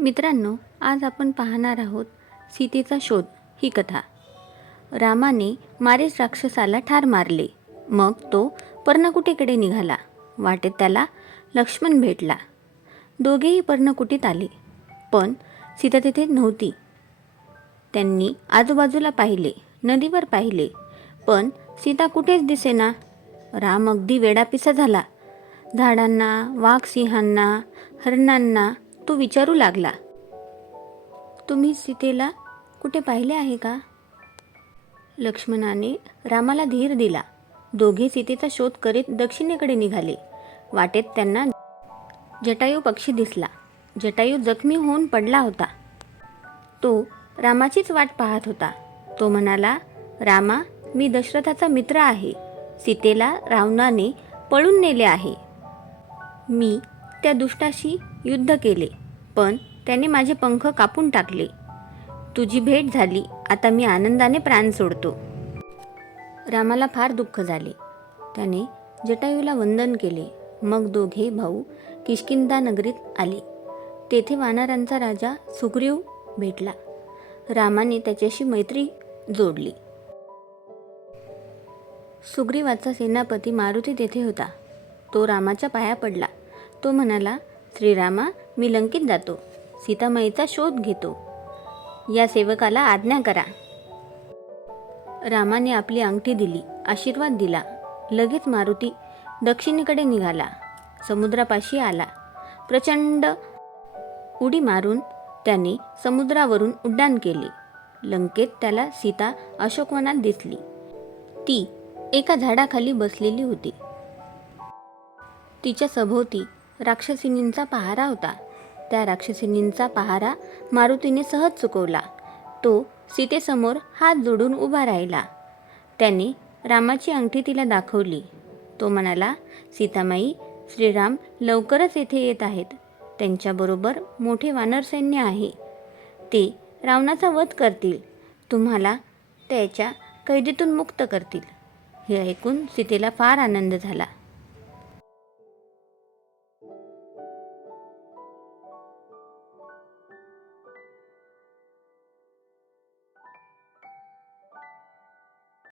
मित्रांनो आज आपण पाहणार आहोत सीतेचा शोध ही कथा. रामाने मारेस राक्षसाला ठार मारले. मग तो पर्णकुटीकडे निघाला. वाटेत त्याला लक्ष्मण भेटला. दोघेही पर्णकुटीत आले. पण सीता तेथे नव्हती. त्यांनी आजूबाजूला पाहिले नदीवर पाहिले. पण सीता कुठेच दिसेना. राम अगदी वेडापिसा झाला. झाडांना वाघसिंहांना हरणांना तो विचारू लागला. तुम्ही सीतेला कुठे पाहिले आहे का? लक्ष्मणाने रामाला धीर दिला. दोघे सीतेचा शोध करीत दक्षिणेकडे निघाले. वाटेत त्यांना जटायू पक्षी दिसला. जटायू जखमी होऊन पडला होता. तो रामाचीच वाट पाहत होता. तो म्हणाला रामा मी दशरथाचा मित्र आहे. सीतेला रावणाने पळून नेले आहे. मी त्या दुष्टाशी युद्ध केले. पण त्याने माझे पंख कापून टाकले. तुझी भेट झाली. आता मी आनंदाने प्राण सोडतो. रामाला फार दुःख झाले. त्याने जटायूला वंदन केले. मग दोघे भाऊ किशकिंदा नगरीत आले. तेथे वानरांचा राजा सुग्रीव भेटला. रामाने त्याच्याशी मैत्री जोडली. सुग्रीवाचा सेनापती मारुती तेथे होता. तो रामाच्या पाया पडला. तो म्हणाला श्रीरामा मी लंकेत जातो. सीतामाईचा शोध घेतो. या सेवकाला आज्ञा करा. रामाने आपली अंगठी दिली आशीर्वाद दिला. लगेच मारुती दक्षिणेकडे निघाला. समुद्रापाशी आला. प्रचंड उडी मारून त्याने समुद्रावरून उड्डाण केले. लंकेत त्याला सीता अशोकवनात दिसली. ती एका झाडाखाली बसलेली होती. तिच्या सभोवती राक्षसिनींचा पहारा होता. त्या राक्षसिनींचा पहारा मारुतीने सहज चुकवला. तो सीतेसमोर हात जोडून उभा राहिला. त्याने रामाची अंगठी तिला दाखवली. तो म्हणाला सीतामाई श्रीराम लवकरच येथे येत आहेत. त्यांच्याबरोबर मोठे वानर सैन्य आहे. ते रावणाचा वध करतील. तुम्हाला त्याच्या कैदेतून मुक्त करतील. हे ऐकून सीतेला फार आनंद झाला.